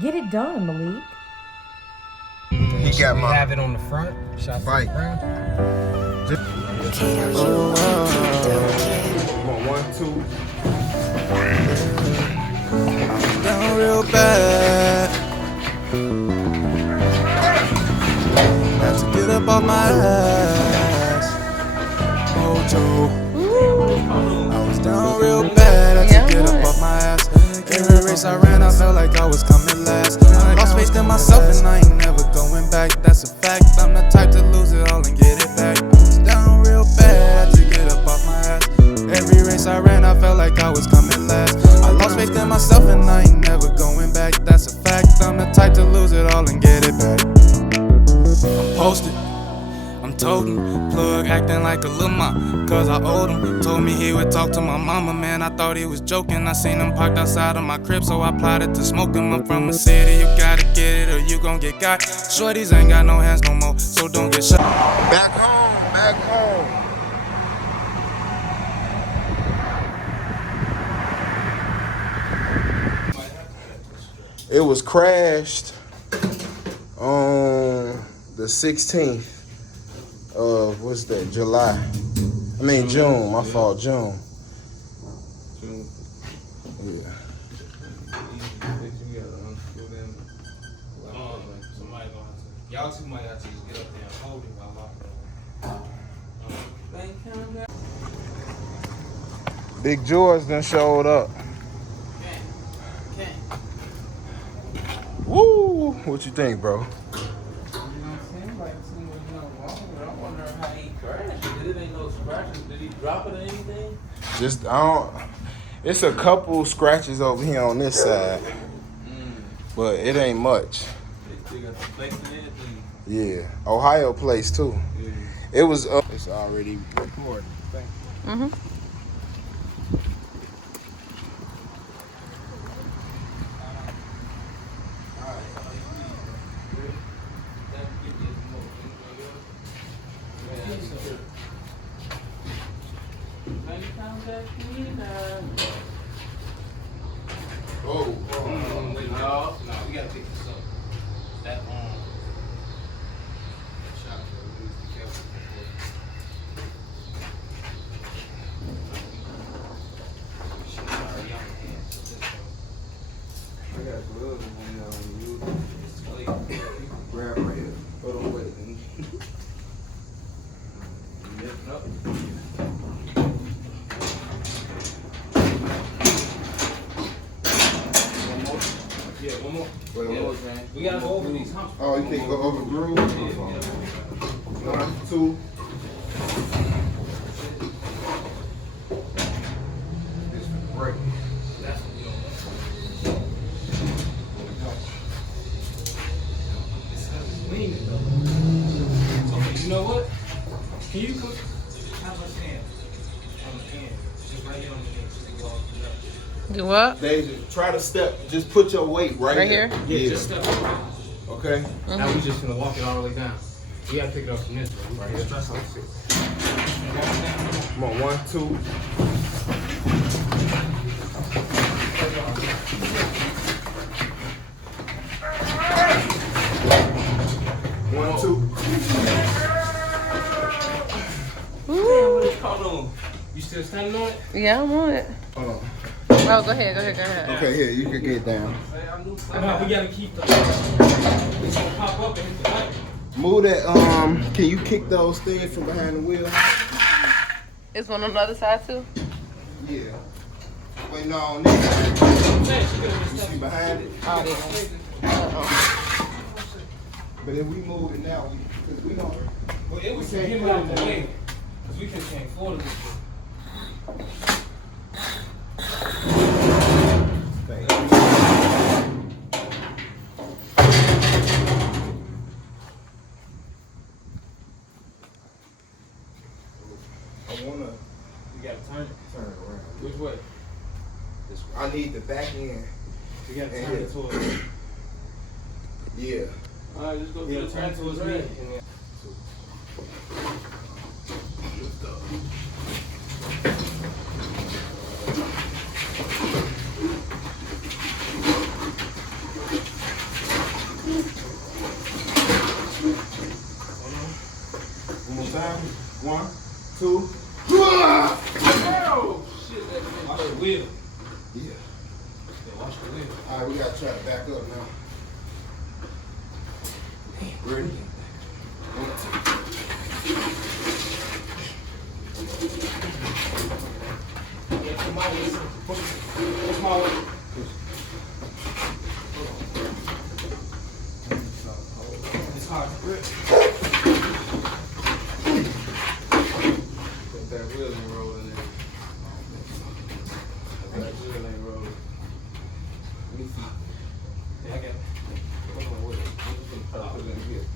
Get it done, Malik. He got my have it on the front. Shot bike. One, two. Down real bad. Had to get up off my ass. Mojo. I was down real bad. Had to get up off my ass. Every race I ran, I felt like I was coming last. I lost faith in myself and I ain't never going back. That's a fact. I'm the type to lose it all and get it back. I was down real bad. Had to get up off my ass. Every race I ran, I felt like I was coming last. I lost faith in myself and I ain't never going back. That's a fact. I'm the type to lose it all and get it back. I'm posted, I'm toting, plug acting like a lil' ma, cause I owed him. Told me he would talk to my mama, man, I thought he was joking. I seen him parked outside of my crib, so I plotted to smoke him. I'm from a city, you gotta get it or you gon' get got. Shorties ain't got no hands no more, so don't get shot. Back home, back home. It was crashed on the 16th of, what's that, July. I mean June, my fault, June. Yeah. Y'all two might have to just get up there and hold it while I'm Big George done showed up. Woo! What you think, bro? Just I don't. It's a couple scratches over here on this side, but it ain't much. Yeah, Ohio place too. It was. It's already recorded. Mm-hmm. Oh, no, we gotta pick this up. That shot, be careful. I got gloves on you. Grab right here. Hold on, wait. Up. Yeah, one more. Wait, Yeah. We gotta go over these humps. Oh, you can't go over groove? Yeah. 1, 2. This is break. That's what we don't want. It's leaning though. Okay, you know what? Can you put have a stand on the end? Just right here on the end. Just to go off the left. Do what? Deja, try to step. Just put your weight right here? Yeah, just step around. Okay. Now we just gonna walk it all the way down. We gotta pick it up from this way. Right here. Stress on it. Come on, 1, 2. One, two. You still standing on it? Yeah, I'm on it. Hold on. Oh, go ahead. Okay, here, you can get down. No, we gotta keep the. It's gonna pop up and hit the light. Move that, can you kick those things from behind the wheel? Is one on the other side too? Yeah. Wait, no, on this side. You see behind it? Oh, yeah. But if we move it now, because we don't. Well, it was to get him out of the way. Because we can't afford this shit. I wanna We gotta turn it. turn it around. Which way? This way. I need the back end. We gotta And turn here. it towards. Yeah. Alright, just go Yeah, turn it towards me. Lift up. Watch the wheel. All right, we gotta try to back up now. Ready? Come on, listen. Push my way. It's hard to grip. Put that wheel ain't rolling in. That wheel ain't rolling. Let me see. Yeah, I got it. Hold on, wait. I'm just gonna try to put it in here.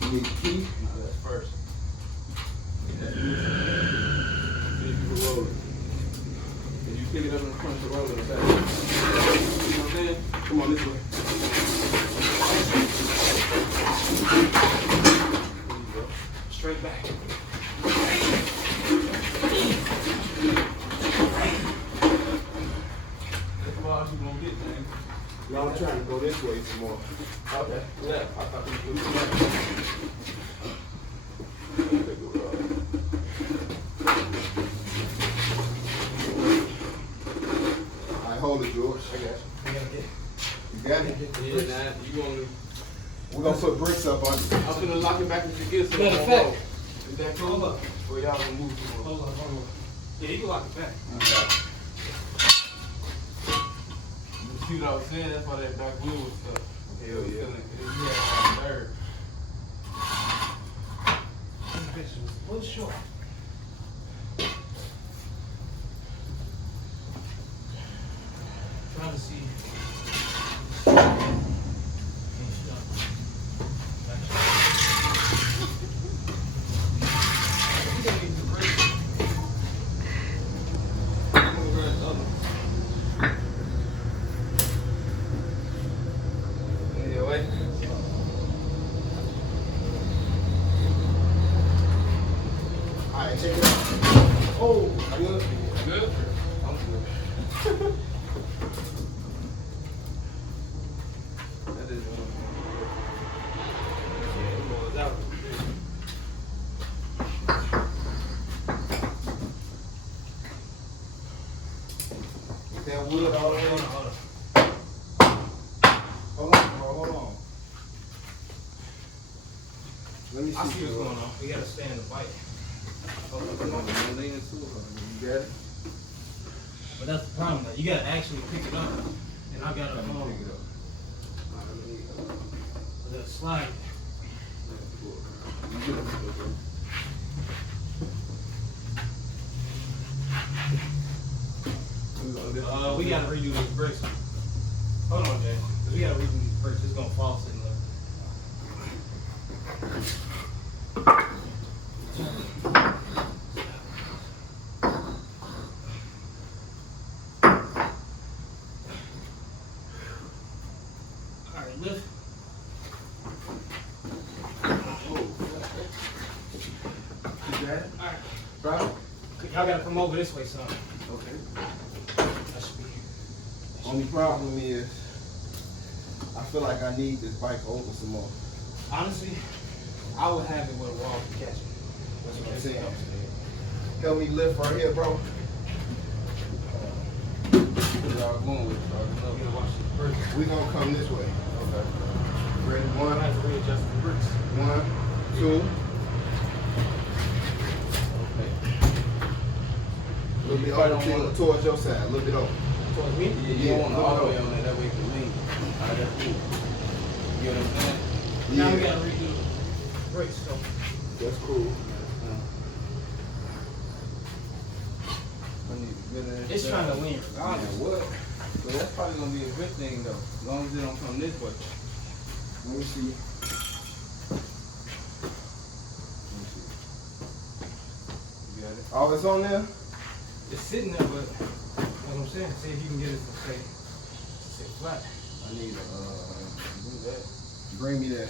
You need the key? No, that's first. That's loose. See if you can roll it. If you pick it up in the front, you roll it in the back. You know what I'm saying? Come on, this way. There you go. Straight back. That's what you gonna get, man. No, I'm trying to go this way some more. Okay. Left. I thought we were left. Alright, hold it, George. I got you. You got it? Yeah, nah, you gonna. We're gonna put bricks up on it. I'm gonna lock it back into gear so Matter it of won't fact. roll. Is that cool? Hold up. Or y'all gonna move some more? Hold on. Yeah, you can lock it back. You see what I was saying? That's why that back wheel was stuck. Hell yeah. You had a nerve. This bitch was a little short. Trying to see. Alright, check it out. Oh, are you good? Good? I'm good. That is one. Yeah, it goes out. Get that wood all the way. Hold on. Hold on, bro, hold on. Let me see. I see what's going on. We gotta stay in the bike. Lean into it. You got it? But that's the problem. Though. You gotta actually pick it up. And I gotta Pick it up. slide. You get it. We gotta redo these brakes. Hold on, Jay. We gotta redo these brakes. It's gonna fall sitting there. Alright, lift. You got it? Alright. Right? Y'all gotta come over this way, son. Okay. That should be here. Only problem is, I feel like I need this bike over some more. Honestly, I would have it with a wall to catch it. That's what I'm saying. Help me lift right here, bro. Where y'all going with it? You gotta watch these brakes. We gonna come this way. Okay. Ready? I One, have to readjust the brakes. 1, 2. Okay. A little bit over towards your side. A little bit over. Towards me? Yeah, you don't want all the way on there. That way you can lean. Alright, that's cool. You know what I'm saying? Now we Yeah. gotta redo the brakes, so. That's cool. I need to get in. It's trying to lean Man, regardless. what? But that's probably gonna be a good thing though, as long as it don't come this way. Let me see. You got it? Oh, it's on there? It's sitting there, but like I'm saying, see if you can get it to stay flat. I need to do that. Bring me that.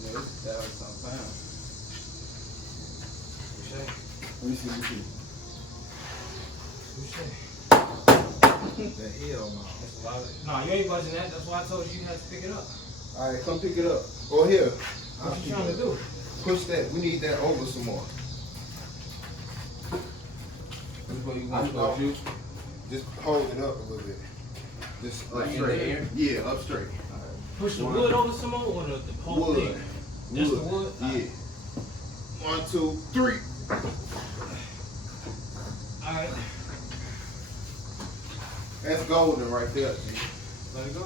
You know, it's £1,000 Touche. Let me see. Let me see. Touche. The hell no. That's a lot of. No, you ain't budging that. That's why I told you you had to pick it up. All right, come pick it up. Or here. What you trying to do? Push that. We need that over some more. This where you want to go, you? Just hold it up a little bit. Just Like up in straight. the air? Yeah, up straight. Push the wood over some more or the whole Wood. thing? Just the wood? Yeah. 1, 2, 3. Alright. That's golden right there. G. Let it go.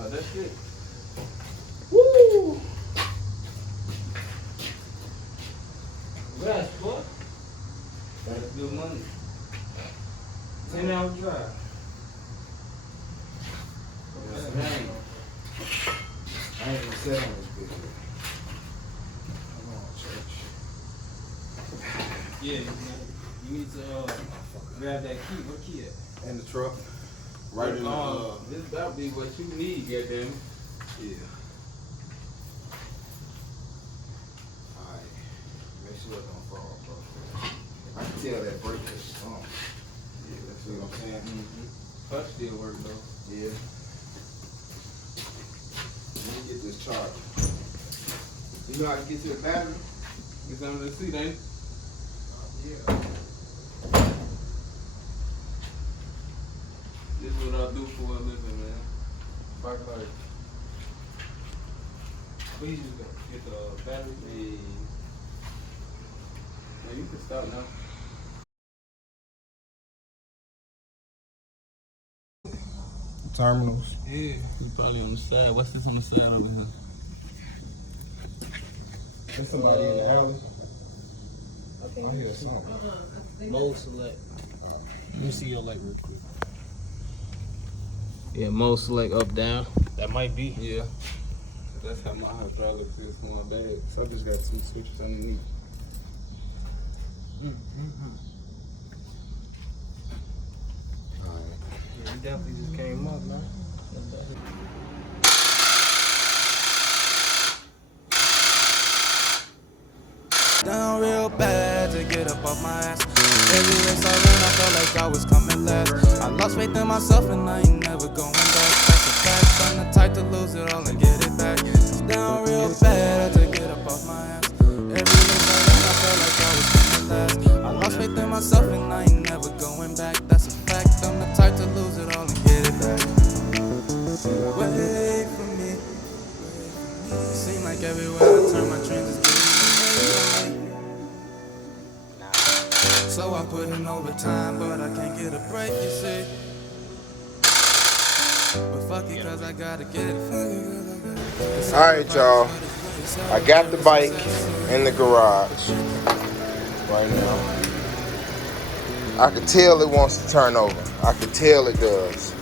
Oh, that's it. Woo! Rest, boy. That's good money. 10-hour drive. Yes, man. I ain't gonna sit on this bitch. Come on, church. Yeah, you need to grab that key. Where the key at? In the truck. Right in the This about be what you need, goddamn. yeah. Alright. Make sure it don't fall, bro. I can tell that brake is strong. Yeah, that's what I'm saying. Clutch still work though. Yeah. Let me get this charger. You know how to get to the battery? It's under the seat, ain't it? Yeah. This is what I do for a living, man. If I could like, Where you just go? Get the battery? hey. Man, you can stop now. Terminals. Yeah. He's probably on the side. What's this on the side over here? There's somebody in the alley. Okay. I hear something. Mode select. Let me see your light real quick. Yeah, mode select up, down. That might be. Yeah. That's how my hydraulics is for my bag. So I just got 2 switches underneath. Yeah, you definitely just came up, man. Down real bad to get up off my ass. Every race I ran, I felt like I was coming last. I lost faith in myself and I ain't never going back. That's a fact, I'm the type to lose it all and get it back. Down real bad to get up off my ass. Every race I ran, I felt like I was coming last. I lost faith in myself and I ain't never going back. That's a fact, I'm the type to lose it all and get it back. Wait for me. Seem like everywhere I turn, my dreams is getting away from me. So I put in overtime, but I can't get a break, you see. But fuck it, cause I gotta get it. Alright, y'all. I got the bike in the garage right now. I can tell it wants to turn over. I can tell it does.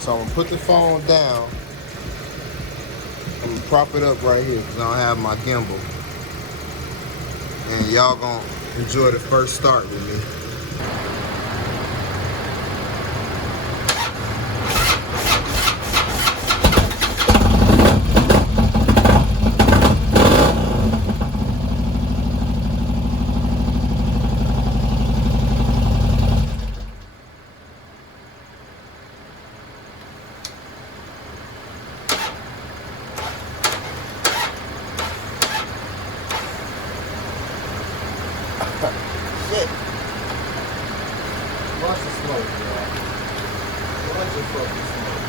So I'm gonna put the phone down. I'm gonna prop it up right here because I don't have my gimbal. And y'all gonna enjoy the first start with me. Shit. Watch the smoke, y'all. Watch the fucking smoke.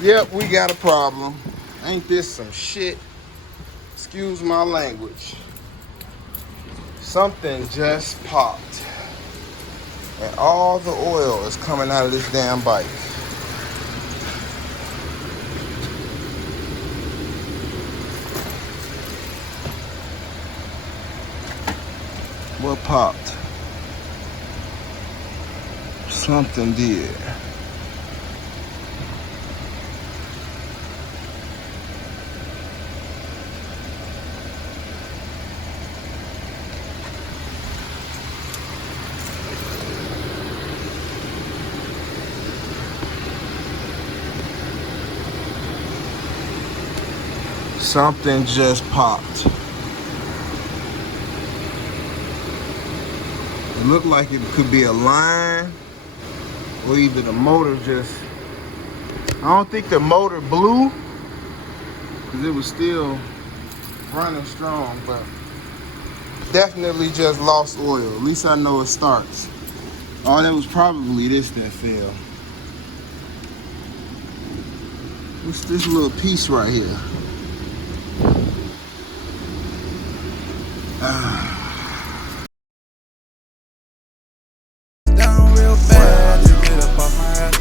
Yep, we got a problem. Ain't this some shit? Excuse my language. Something just popped. And all the oil is coming out of this damn bike. What popped? Something did. Something just popped. It looked like it could be a line or either the motor just, I don't think the motor blew because it was still running strong, but definitely just lost oil. At least I know it starts. Oh, that was probably this that fell. What's this little piece right here? Down real bad to get up off my ass.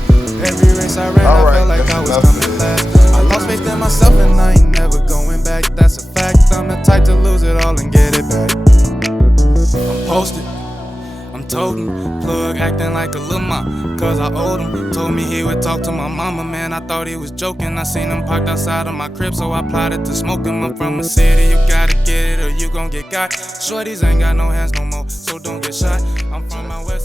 Every race I ran, I felt like I was coming last. I lost faith in myself and I ain't never going back. That's a fact. I'm the type to lose it all and get it back. I'm posted, I'm toting, plug acting like a lil' ma, cause I owed him. Told me he would talk to my mama, man, I thought he was joking. I seen him parked outside of my crib, so I plotted to smoke him. I'm from a city, you gotta get it or you gon' get got. Shorties ain't got no hands no more, so don't get shot. I'm from my west.